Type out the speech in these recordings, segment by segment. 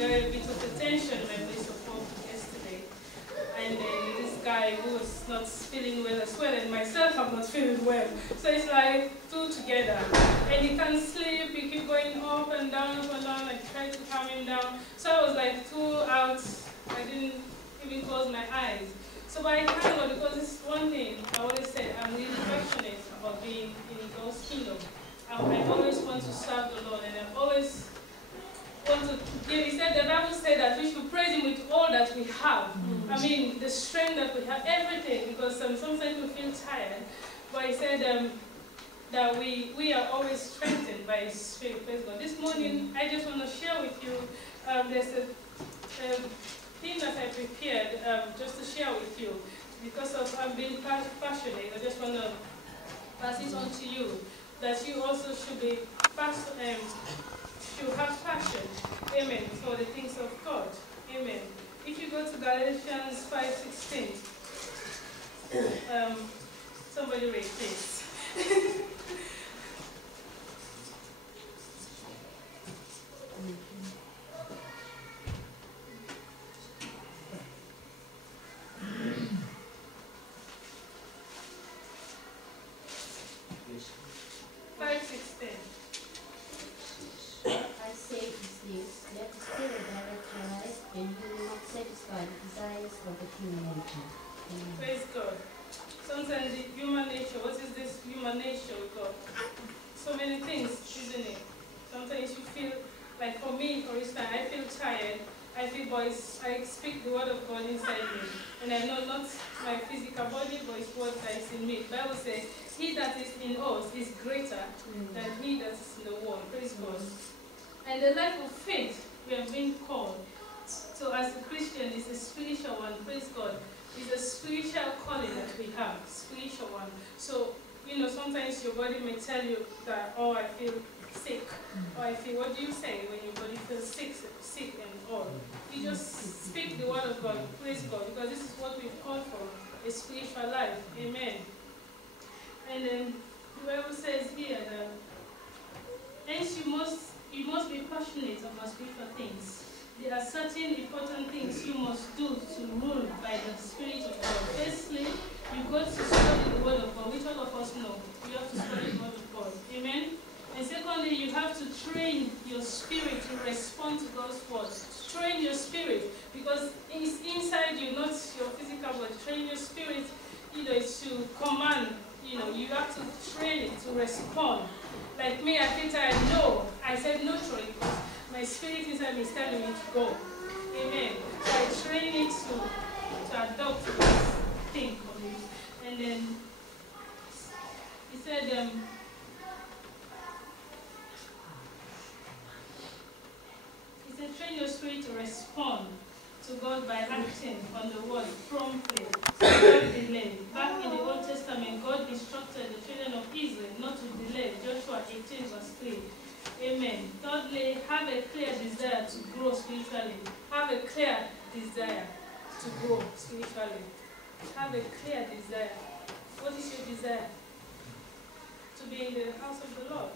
very bit of attention in my place of work yesterday. And then this guy who was not feeling well as well, and myself I'm not feeling well. So it's like two together. And he can't sleep, he keep going up and down, I tried to calm him down. So I was like 2 out, I didn't even close my eyes. So but I thank God, because it's one thing I always said, I'm really passionate about being in God's kingdom. I always want to serve the Lord, and I always want to give. He said, the Bible said that we should praise Him with all that we have. I mean, the strength that we have, everything, because sometimes we feel tired. But He said that we are always strengthened by His Spirit. Praise God. This morning, I just want to share with you, there's a thing that I prepared just to share with you. Because of being passionate, I just want to pass it on to you, that you also should be should have passion, amen, for the things of God, amen. If you go to Galatians 5:16, somebody read, please. 5:16. I say this, let the Spirit direct your life, and you will not satisfy the desires of the human nature. Praise God. Sometimes the human nature, what is this human nature we got? So many things, isn't it? Sometimes you feel, like for me, for instance, I feel tired. I feel, boys, I speak the word of God inside me. And I know not my physical body, but it's what that is in me. The Bible says, he that is in us is greater than he that is in the world. Praise God. And the life of faith, we have been called. So as a Christian, it's a spiritual one. Praise God. It's a spiritual calling that we have, spiritual one. So, you know, sometimes your body may tell you that, oh, I feel sick. Or I feel, what do you say when your body feels sick and all? You just speak the word of God, praise God, because this is what we've called for, a spiritual life. Amen. And then the Bible says here that hence you must be passionate about spiritual things. There are certain important things you must do to rule by the Spirit of God. Firstly, you've got to study the Word of God, which all of us know. You have to study the Word of God. Amen? And secondly, you have to train your spirit to respond to God's Word. Train your spirit, because it's inside you, not your physical body. Train your spirit, you know, to command. You know, you have to train it to respond. Like me, I think I know. I said no to it, because my spirit inside me is telling me to go. Amen. So I train it to adopt this thing for me. And then he said, train your spirit to respond to God by acting on the word promptly, without delay. Back in the Old Testament, God instructed the children of Israel not to delay. Joshua 18 verse 3. Amen. Thirdly, have a clear desire to grow spiritually. Have a clear desire to grow spiritually. Have a clear desire. What is your desire? To be in the house of the Lord.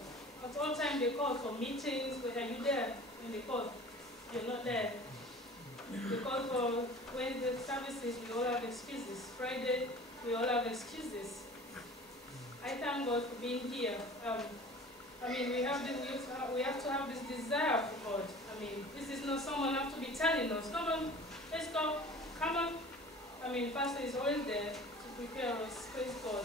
At all times they call for meetings. But are you there when they call? You're not there. They call for Wednesday services, we all have excuses. Friday, we all have excuses. I thank God for being here. I mean, we have to have this desire for God. I mean, this is not someone have to be telling us, come on, let's go, come on. I mean, Pastor is always there to prepare us, praise God.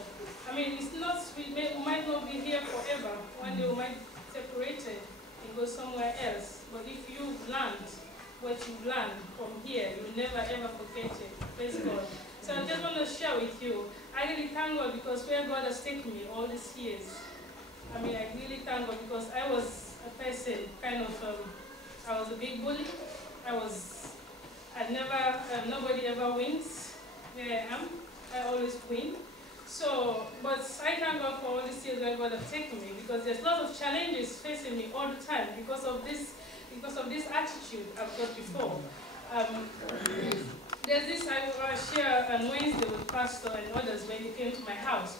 I mean, it's not, we might not be here forever. One day we might be separated and go somewhere else. But if you've learned what you've learned from here, you'll never ever forget it. Praise God. So I just want to share with you. I really thank God because where God has taken me all these years. I mean, I really thank God because I was a person kind of, I was a big bully. Nobody ever wins where I am. I always win. So, but I thank God for all these years where God has taken me because there's lots of challenges facing me all the time because of this attitude I've got before. There's this I share on Wednesday with Pastor and others when he came to my house.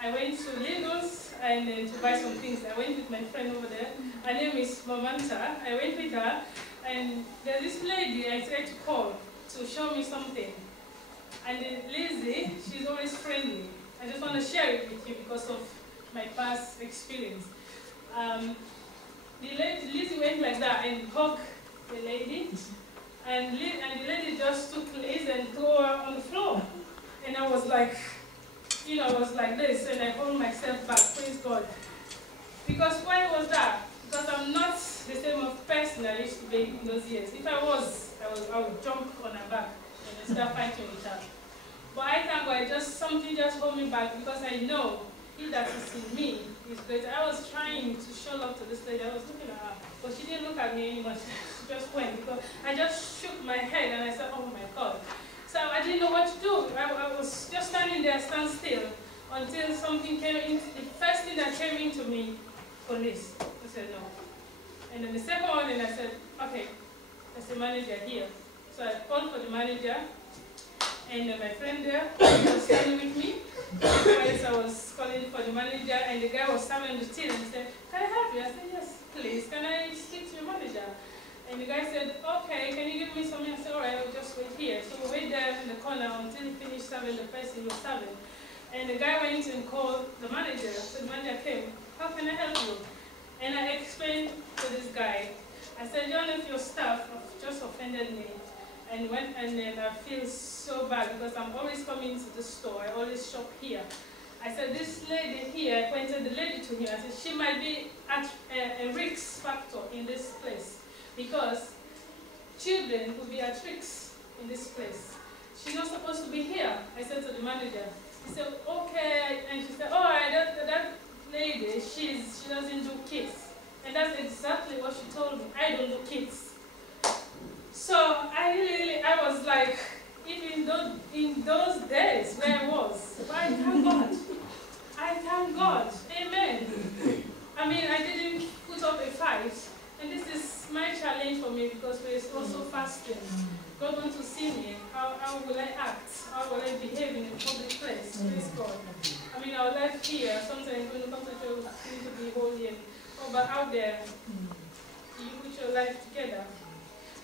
I went to Lagos and to buy some things. I went with my friend over there. Her name is Mamanta. I went with her And there's this lady I tried to call to show me something. And Lizzie, she's always friendly. I just want to share it with you because of my past experience. Lizzie went like that and hugged the lady. And the lady just took Liz and threw her on the floor. And I was like, you know, I was like this, and I hold myself back, praise God. Because why was that? Because I'm not the same of person I used to be in those years. If I would jump on her back and start fighting with her. But I thank God, something just hold me back because I know he that is in me is greater. I was trying to show love to this lady. I was looking at her, but she didn't look at me anymore. She just went because I just shook my head and I said, oh my God. So I didn't know what to do. I was just standing there, stand still, until something came in. The first thing that came into me, police. I said no. And then the second one, and I said, okay, there's a manager here. So I called for the manager, and my friend there was standing with me. Otherwise, I was calling for the manager, and the guy was serving the tea, and he said, can I help you? I said, yes, please. Can I speak to your manager? And the guy said, okay, can you give me something? I said, all right, I'll just wait here. So we wait there in the corner until he finished serving the person he was serving. And the guy went and called the manager. So the manager came, how can I help you? And I explained to this guy, I said, one of your staff have just offended me. And then I feel so bad because I'm always coming to the store. I always shop here. I said, this lady here, I pointed the lady to him. I said, she might be at a risk factor in this place because children will be at risk in this place. She's not supposed to be here, I said to the manager. He said, okay, and she said, all right, that lady, she doesn't do kids. And that's exactly what she told me. I don't do kids. So I was like, even in those days where I was, I thank God. I thank God. Amen. I mean, I didn't put up a fight. And this is my challenge for me because we're also fasting. God wants to see me. How will I act? How will I behave in a public place? Praise God. I mean, our life here, sometimes when you come to church, we need to be holy. But out there, you put your life together.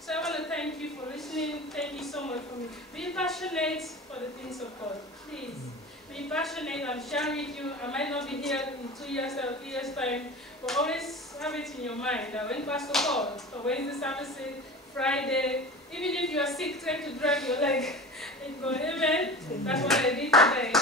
So I want to thank you for listening. Thank you so much for me. Be passionate for the things of God. Please. Be passionate. I'm sharing with you. I might not be here in 2 years or 3 years' time, but always have it in your mind that when Pastor calls, or Wednesday services, Friday, even if you are sick, try to drag your leg and go, amen. That's what I did today.